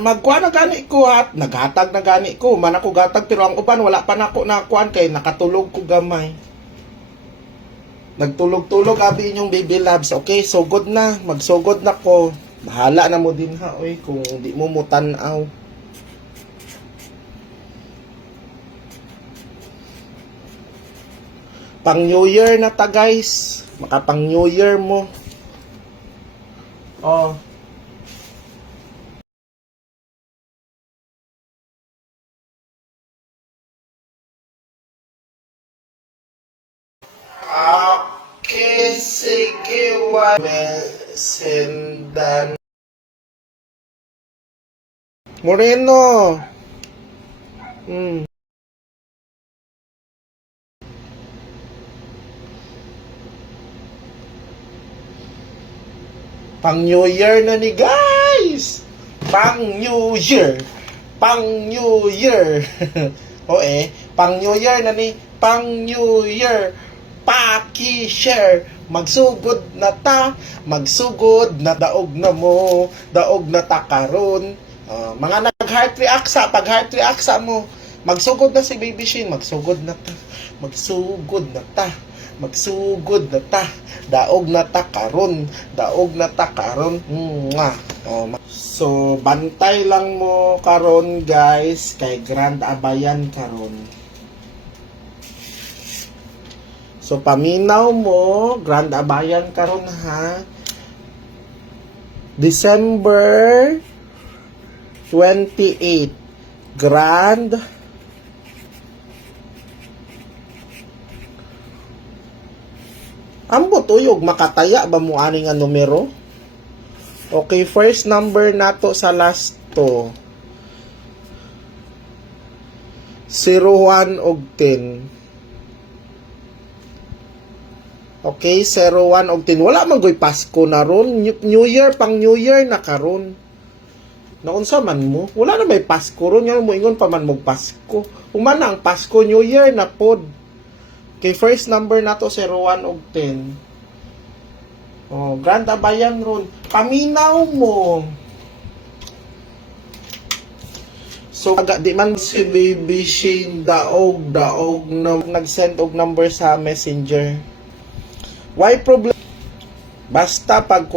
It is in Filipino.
magkuha na gani ko at naghatag na gani ko. Man ako gatag pero ang uban wala pa nako nakuan kay nakatulog ko gamay. Nagtulog-tulog abi inyong baby loves. Okay, sugod na. Magsugod na ko. Bahala na mo din ha, oy, kung di mo mutanaw. Pang New Year na ta, guys. Makapang New Year mo. Oh. Okay, sige, Sendan Moreno. Pang New Year na ni guys. Pang New Year. Pang New Year. O pang New Year na ni. Pang New Year. Paki-share. Magsugod na ta. Magsugod na daog na mo. Daog na ta karon. Mga nag-heart react sa. Pag heart react sa mo. Magsugod na si Baby Shin. Magsugod na ta. Magsugod na ta. Magsugod na ta. Daog na ta karon. Daog na ta karon. So, bantay lang mo karon guys. Kay Grand Abayan karon. So, paminaw mo. Grand Abayan karon ha. December 28. Grand Ambot uyog makataya ba mo ani nga numero? Okay, first number nato sa last to. 01 og 10. Okay, 01 og 10. Wala man goy Pasko na ron. New Year, pang New Year na karon. Naunsa man mo? Wala na may Pasko ron. Yan mo ingon pa man mong Pasko. Umana ang Pasko, New Year na pod. Okay, first number na to 01 og 10. Oh, Grand Abayan ron. Paminaw mo. So, di man si Baby Shane daog na nag-send og number sa Messenger. Why problem? Basta pag